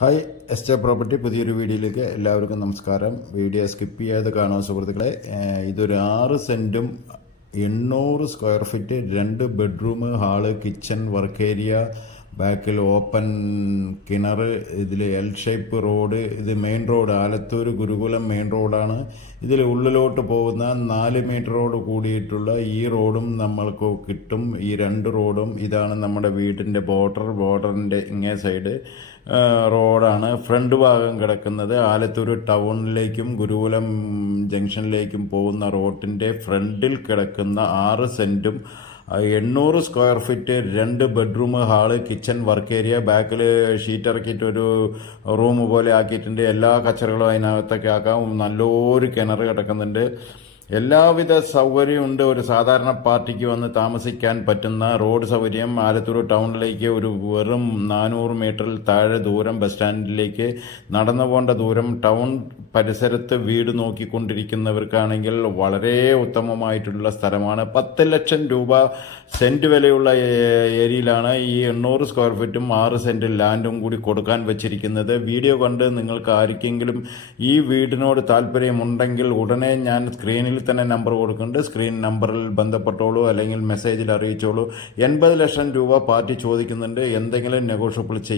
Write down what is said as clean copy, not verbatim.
Hi S J property പുതിയൊരു വീഡിയോയിലേക്ക് എല്ലാവർക്കും നമസ്കാരം. വീഡിയോ സ്കിപ്പ് ചെയ്യാതെ കാണുക സുഹൃത്തുക്കളെ. ഇതൊരു 6 സെൻറ്റും 800 square feet 2 bedroom, hall, kitchen, work area, ബാക്കിൽ ഓപ്പൺ കിണർ, ഇതിൽ എൽ ഷേപ്പ് റോഡ്. ഇത് മെയിൻ റോഡ്, ആലത്തൂർ ഗുരുകുലം മെയിൻ റോഡാണ്. ഇതിൽ ഉള്ളിലോട്ട് പോകുന്ന 4 മീറ്ററോട് കൂടിയിട്ടുള്ള ഈ റോഡും നമ്മൾക്ക് കിട്ടും. ഈ 2 റോഡും ഇതാണ് നമ്മുടെ വീടിൻ്റെ ബോർഡറിൻ്റെ ഇങ്ങേ സൈഡ് റോഡാണ്. ഫ്രണ്ട് ഭാഗം കിടക്കുന്നത് ആലത്തൂർ ടൗണിലേക്കും ഗുരുകുലം ജംഗ്ഷനിലേക്കും പോകുന്ന റോഡിൻ്റെ ഫ്രണ്ടിൽ കിടക്കുന്ന 6 സെൻറ്റും 800 square feet 2 bedroom, hall, kitchen, work area, ബാക്കിൽ ഷീറ്റ് ഇറക്കിയിട്ട് ഒരു റൂം പോലെ ആക്കിയിട്ടുണ്ട്. എല്ലാ കച്ചറകളും അതിനകത്തൊക്കെ ആക്കാം. നല്ലൊരു കിണർ കിടക്കുന്നുണ്ട്. എല്ലാവിധ സൗകര്യമുണ്ട്. ഒരു സാധാരണ പാർട്ടിക്ക് വന്ന് താമസിക്കാൻ പറ്റുന്ന റോഡ് സൗകര്യം. ആലത്തൂർ ടൗണിലേക്ക് ഒരു വെറും 400 മീറ്ററിൽ താഴെ ദൂരം, ബസ് സ്റ്റാൻഡിലേക്ക് നടന്നു പോകേണ്ട ദൂരം. ടൗൺ പരിസരത്ത് വീട് നോക്കിക്കൊണ്ടിരിക്കുന്നവർക്കാണെങ്കിൽ വളരെ ഉത്തമമായിട്ടുള്ള സ്ഥലമാണ്. 10 ലക്ഷം രൂപ സെന്റ് വിലയുള്ള ഏരിയയിലാണ് ഈ 800 സ്ക്വയർ ഫീറ്റും 6 സെന്റ് ലാൻഡും കൂടി കൊടുക്കാൻ വെച്ചിരിക്കുന്നത്. വീഡിയോ കണ്ട് നിങ്ങൾക്ക് ആർക്കെങ്കിലും ഈ വീടിനോട് താല്പര്യമുണ്ടെങ്കിൽ ഉടനെ ഞാൻ സ്ക്രീനിൽ തന്നെ നമ്പർ കൊടുക്കുന്നുണ്ട്. സ്ക്രീൻ നമ്പറിൽ ബന്ധപ്പെട്ടോളൂ, അല്ലെങ്കിൽ മെസ്സേജിൽ അറിയിച്ചോളൂ. 80 ലക്ഷം രൂപ പാർട്ടി ചോദിക്കുന്നുണ്ട്. എന്തെങ്കിലും നെഗോഷ്യബിൾ ചെയ്യും.